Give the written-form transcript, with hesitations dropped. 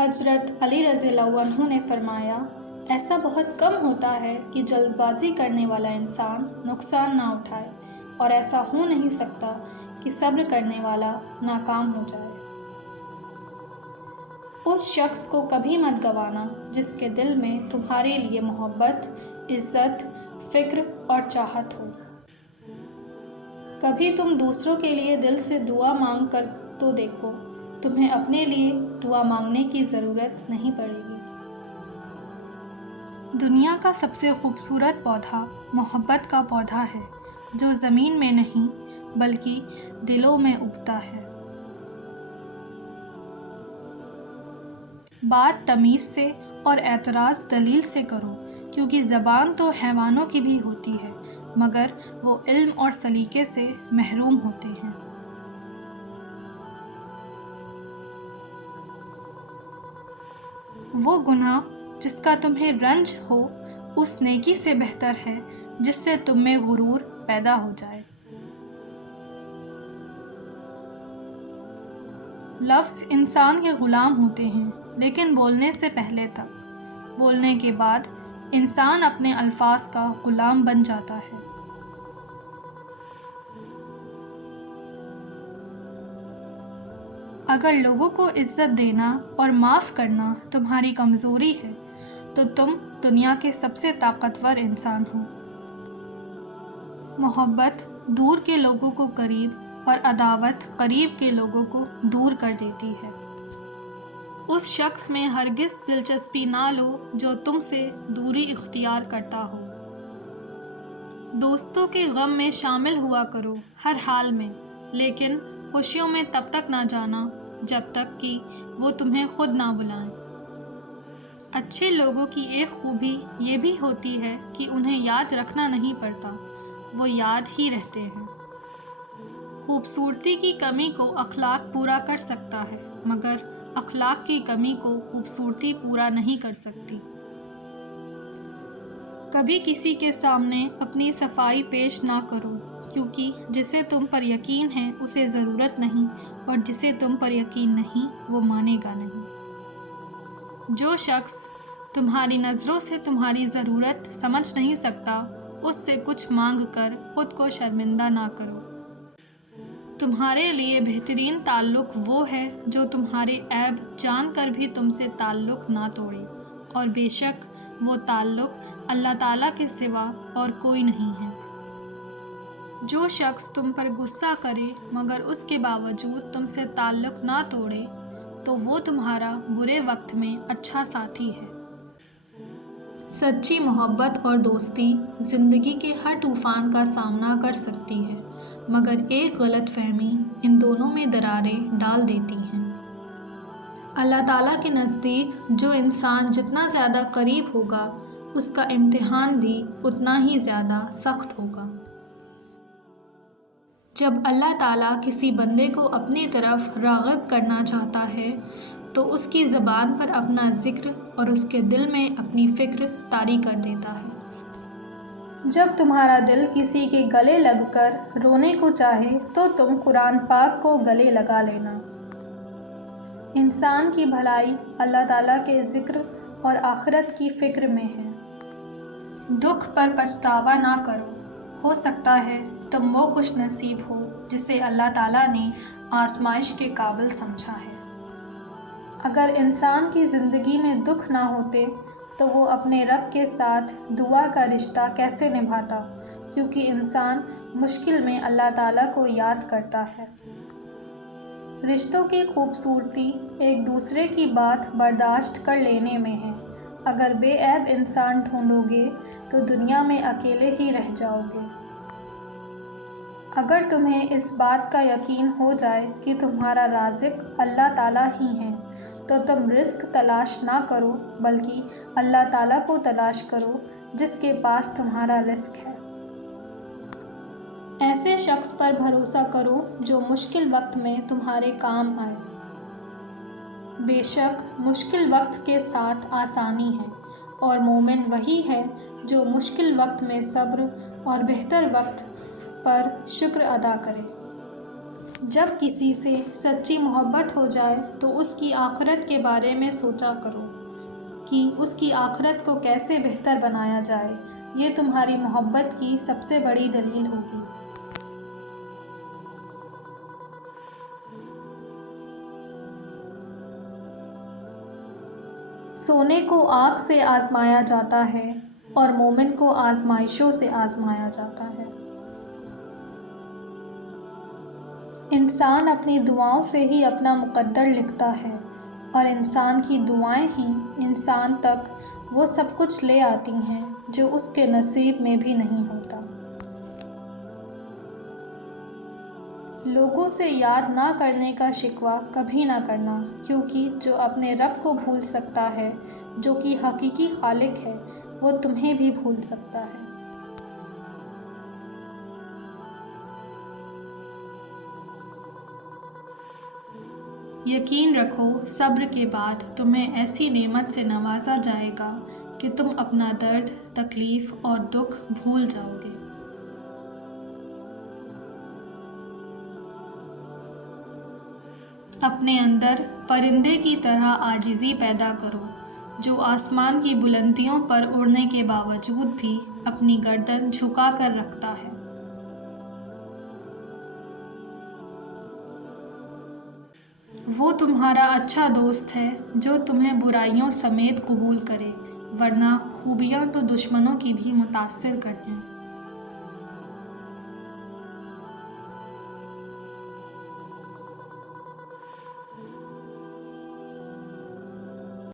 حضرت علی رضی اللہ عنہ نے فرمایا، ایسا بہت کم ہوتا ہے کہ جلد بازی کرنے والا انسان نقصان نہ اٹھائے، اور ایسا ہو نہیں سکتا کہ صبر کرنے والا ناکام ہو جائے۔ اس شخص کو کبھی مت گنوانا جس کے دل میں تمہارے لیے محبت، عزت، فکر اور چاہت ہو۔ کبھی تم دوسروں کے لیے دل سے دعا مانگ کر تو دیکھو، تمہیں اپنے لیے دعا مانگنے کی ضرورت نہیں پڑے گی۔ دنیا کا سب سے خوبصورت پودا محبت کا پودا ہے، جو زمین میں نہیں بلکہ دلوں میں اگتا ہے۔ بات تمیز سے اور اعتراض دلیل سے کرو، کیونکہ زبان تو حیوانوں کی بھی ہوتی ہے، مگر وہ علم اور سلیقے سے محروم ہوتے ہیں۔ وہ گناہ جس کا تمہیں رنج ہو اس نیکی سے بہتر ہے جس سے تم میں غرور پیدا ہو جائے۔ لفظ انسان کے غلام ہوتے ہیں، لیکن بولنے سے پہلے تک، بولنے کے بعد انسان اپنے الفاظ کا غلام بن جاتا ہے۔ اگر لوگوں کو عزت دینا اور معاف کرنا تمہاری کمزوری ہے تو تم دنیا کے سب سے طاقتور انسان ہو۔ محبت دور کے لوگوں کو قریب اور عداوت قریب کے لوگوں کو دور کر دیتی ہے۔ اس شخص میں ہرگز دلچسپی نہ لو جو تم سے دوری اختیار کرتا ہو۔ دوستوں کے غم میں شامل ہوا کرو ہر حال میں، لیکن خوشیوں میں تب تک نہ جانا جب تک کہ وہ تمہیں خود نہ بلائیں۔ اچھے لوگوں کی ایک خوبی یہ بھی ہوتی ہے کہ انہیں یاد رکھنا نہیں پڑتا، وہ یاد ہی رہتے ہیں۔ خوبصورتی کی کمی کو اخلاق پورا کر سکتا ہے، مگر اخلاق کی کمی کو خوبصورتی پورا نہیں کر سکتی۔ کبھی کسی کے سامنے اپنی صفائی پیش نہ کرو، کیونکہ جسے تم پر یقین ہے اسے ضرورت نہیں، اور جسے تم پر یقین نہیں وہ مانے گا نہیں۔ جو شخص تمہاری نظروں سے تمہاری ضرورت سمجھ نہیں سکتا، اس سے کچھ مانگ کر خود کو شرمندہ نہ کرو۔ تمہارے لیے بہترین تعلق وہ ہے جو تمہارے عیب جان کر بھی تم سے تعلق نہ توڑے، اور بے شک وہ تعلق اللہ تعالیٰ کے سوا اور کوئی نہیں ہے۔ جو شخص تم پر غصہ کرے مگر اس کے باوجود تم سے تعلق نہ توڑے تو وہ تمہارا برے وقت میں اچھا ساتھی ہے۔ سچی محبت اور دوستی زندگی کے ہر طوفان کا سامنا کر سکتی ہے، مگر ایک غلط فہمی ان دونوں میں دراریں ڈال دیتی ہیں۔ اللہ تعالیٰ کے نزدیک جو انسان جتنا زیادہ قریب ہوگا اس کا امتحان بھی اتنا ہی زیادہ سخت ہوگا۔ جب اللہ تعالیٰ کسی بندے کو اپنی طرف راغب کرنا چاہتا ہے تو اس کی زبان پر اپنا ذکر اور اس کے دل میں اپنی فکر طاری کر دیتا ہے۔ جب تمہارا دل کسی کے گلے لگ کر رونے کو چاہے تو تم قرآن پاک کو گلے لگا لینا۔ انسان کی بھلائی اللہ تعالیٰ کے ذکر اور آخرت کی فکر میں ہے۔ دکھ پر پچھتاوا نہ کرو، ہو سکتا ہے تم وہ خوش نصیب ہو جسے اللہ تعالیٰ نے آزمائش کے قابل سمجھا ہے۔ اگر انسان کی زندگی میں دکھ نہ ہوتے تو وہ اپنے رب کے ساتھ دعا کا رشتہ کیسے نبھاتا، کیونکہ انسان مشکل میں اللہ تعالیٰ کو یاد کرتا ہے۔ رشتوں کی خوبصورتی ایک دوسرے کی بات برداشت کر لینے میں ہے۔ اگر بے عیب انسان ڈھونڈو گے تو دنیا میں اکیلے ہی رہ جاؤ گے۔ اگر تمہیں اس بات کا یقین ہو جائے کہ تمہارا رازق اللہ تعالیٰ ہی ہے تو تم رزق تلاش نہ کرو بلکہ اللہ تعالیٰ کو تلاش کرو جس کے پاس تمہارا رزق ہے۔ ایسے شخص پر بھروسہ کرو جو مشکل وقت میں تمہارے کام آئے۔ بے شک مشکل وقت کے ساتھ آسانی ہے، اور مومن وہی ہے جو مشکل وقت میں صبر اور بہتر وقت پر شکر ادا کرے۔ جب کسی سے سچی محبت ہو جائے تو اس کی آخرت کے بارے میں سوچا کرو کہ اس کی آخرت کو کیسے بہتر بنایا جائے۔ یہ تمہاری محبت کی سب سے بڑی دلیل ہوگی۔ سونے کو آگ سے آزمایا جاتا ہے اور مومن کو آزمائشوں سے آزمایا جاتا ہے۔ انسان اپنی دعاؤں سے ہی اپنا مقدر لکھتا ہے اور انسان کی دعائیں ہی انسان تک وہ سب کچھ لے آتی ہیں جو اس کے نصیب میں بھی نہیں ہوتا۔ لوگوں سے یاد نہ کرنے کا شکوہ کبھی نہ کرنا، کیونکہ جو اپنے رب کو بھول سکتا ہے، جو کہ حقیقی خالق ہے، وہ تمہیں بھی بھول سکتا ہے۔ یقین رکھو، صبر کے بعد تمہیں ایسی نعمت سے نوازا جائے گا کہ تم اپنا درد، تکلیف اور دکھ بھول جاؤ گے۔ اپنے اندر پرندے کی طرح عاجزی پیدا کرو، جو آسمان کی بلندیوں پر اڑنے کے باوجود بھی اپنی گردن جھکا کر رکھتا ہے۔ وہ تمہارا اچھا دوست ہے جو تمہیں برائیوں سمیت قبول کرے، ورنہ خوبیاں تو دشمنوں کی بھی متاثر کریں۔